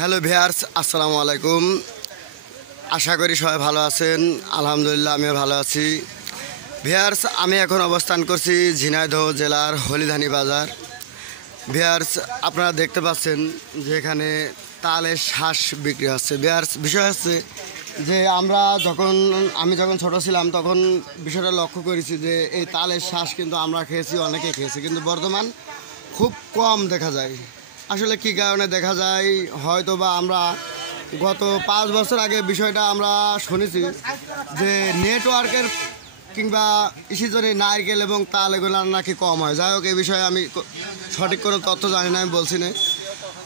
Hello viewers, আসসালামু আলাইকুম। আশা করি সবাই ভালো আছেন। আলহামদুলিল্লাহ আমিও ভালো আছি। ভিউয়ার্স, আমি এখন অবস্থান করছি ঝিনাইদহ জেলার হলিধানি বাজার। ভিউয়ার্স, আপনারা দেখতে পাচ্ছেন যে এখানে তালের শ্বাস বিক্রি হচ্ছে। ভিউয়ার্স, বিষয় হচ্ছে যে আমি যখন ছোট ছিলাম তখন বিষয়টা লক্ষ্য করেছি যে এই তালের শ্বাস কিন্তু আমরা খেয়েছি, অনেকে খেয়েছি, কিন্তু বর্তমান খুব কম দেখা যায়। আসলে কী কারণে দেখা যায়, হয়তো বা আমরা গত 5 বছর আগে বিষয়টা আমরা শুনেছি যে নেটওয়ার্কের কিংবা ইসিজনে নারকেল এবং তাল এগুলো নাকি কম হয়। যাই হোক, এই বিষয়ে আমি সঠিক কোনো তথ্য জানি না, আমি বলছি না।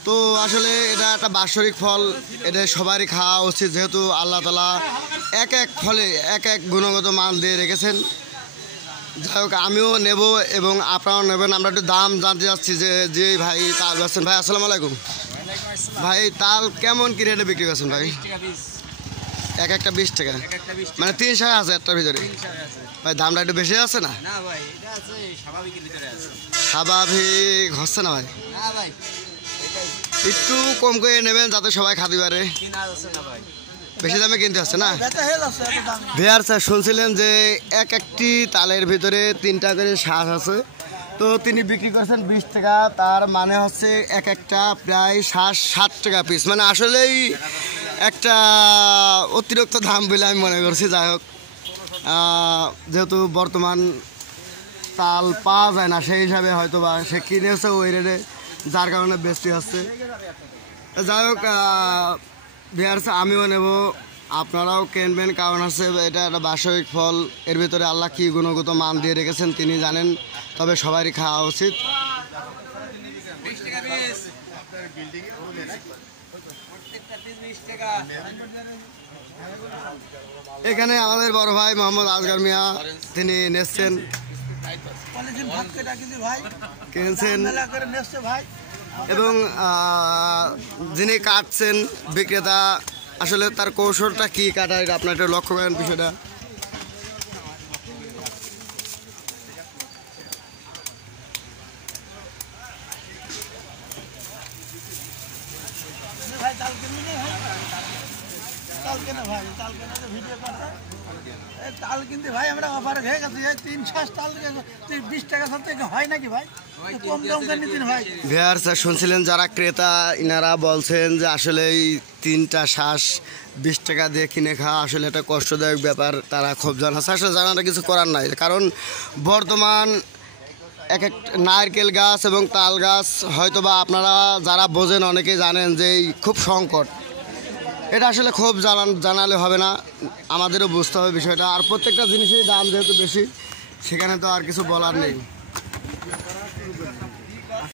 তো আসলে এটা একটা বাৎসরিক ফল, এটা সবারই খাওয়া উচিত, যেহেতু আল্লাহ তাআলা এক এক ফলে এক এক গুণগত মান দিয়ে রেখেছেন। যাই হোক, আমিও নেব এবং আপনারাও নেবেন। আমরা একটু দাম জানতে যাচ্ছি যে ভাই তাল বেচছেন। ভাই আসসালামু আলাইকুম। ভাই তাল কেমন কি রেটে বিক্রি করছেন ভাই? এক একটা 20 টাকা, মানে 300 আছে একটার ভিতরে। ভাই দামটা একটু বেশি আছে না? স্বাভাবিক হচ্ছে না ভাই? একটু কম করে নেবেন যাতে সবাই খাতে পারে। বেশি দামে কিনতে হচ্ছে না? ভিউয়ার্স, শুনছিলেন যে এক একটি তালের ভিতরে 3টা করে শ্বাস আছে। তো তিনি বিক্রি করছেন 20 টাকা, তার মানে হচ্ছে এক একটা প্রায় 7 টাকা পিস। মানে আসলেই একটা অতিরিক্ত দাম বলে আমি মনে করছি। যাই হোক, যেহেতু বর্তমান তাল পাওয়া যায় না, সেই হিসাবে হয়তো বা সে কিনেছে ওই রেটে, যার কারণে বেশি হচ্ছে। যাই হোক ভিউয়ার্স, আমিও নেব, আপনারাও কিনবেন, কারণ হচ্ছে এটা একটা বাৎসরিক ফল। এর ভিতরে আল্লাহ কী গুণগত মান দিয়ে রেখেছেন তিনি জানেন, তবে সবারই খাওয়া উচিত। এখানে আমাদের বড় ভাই মোহাম্মদ আসগর মিয়া, তিনি নেচ্ছেন, কিনেছেন, এবং যিনি কাটছেন বিক্রেতা, আসলে তার কৌশলটা কী কাটার, আপনার একটু লক্ষ্য করেন বিষয়টা। তাল কিনতে ভাই আমরা অফার হয়ে গেছে 300 তাল 20 টাকা সব থেকে হয় নাকি ভাই? কম দাম কেন দিন ভাই? ভিউয়ার্স, শুনছিলেন যারা ক্রেতা, ইনারা বলছেন যে আসলে এই 3টা শ্বাস 20 টাকা দিয়ে কিনে খাওয়া আসলে একটা কষ্টদায়ক ব্যাপার। তারা খুব জানাচ্ছে, আসলে জানাটা কিছু করার নাই, কারণ বর্তমান এক এক নারকেল গাছ এবং তাল গাছ হয়তো বা আপনারা যারা বোঝেন অনেকেই জানেন যে খুব সংকট। এটা আসলে খুব জানালে হবে না, আমাদেরও বুঝতে হবে বিষয়টা। আর প্রত্যেকটা জিনিসের দাম যেহেতু বেশি, সেখানে তো আর কিছু বলার নেই।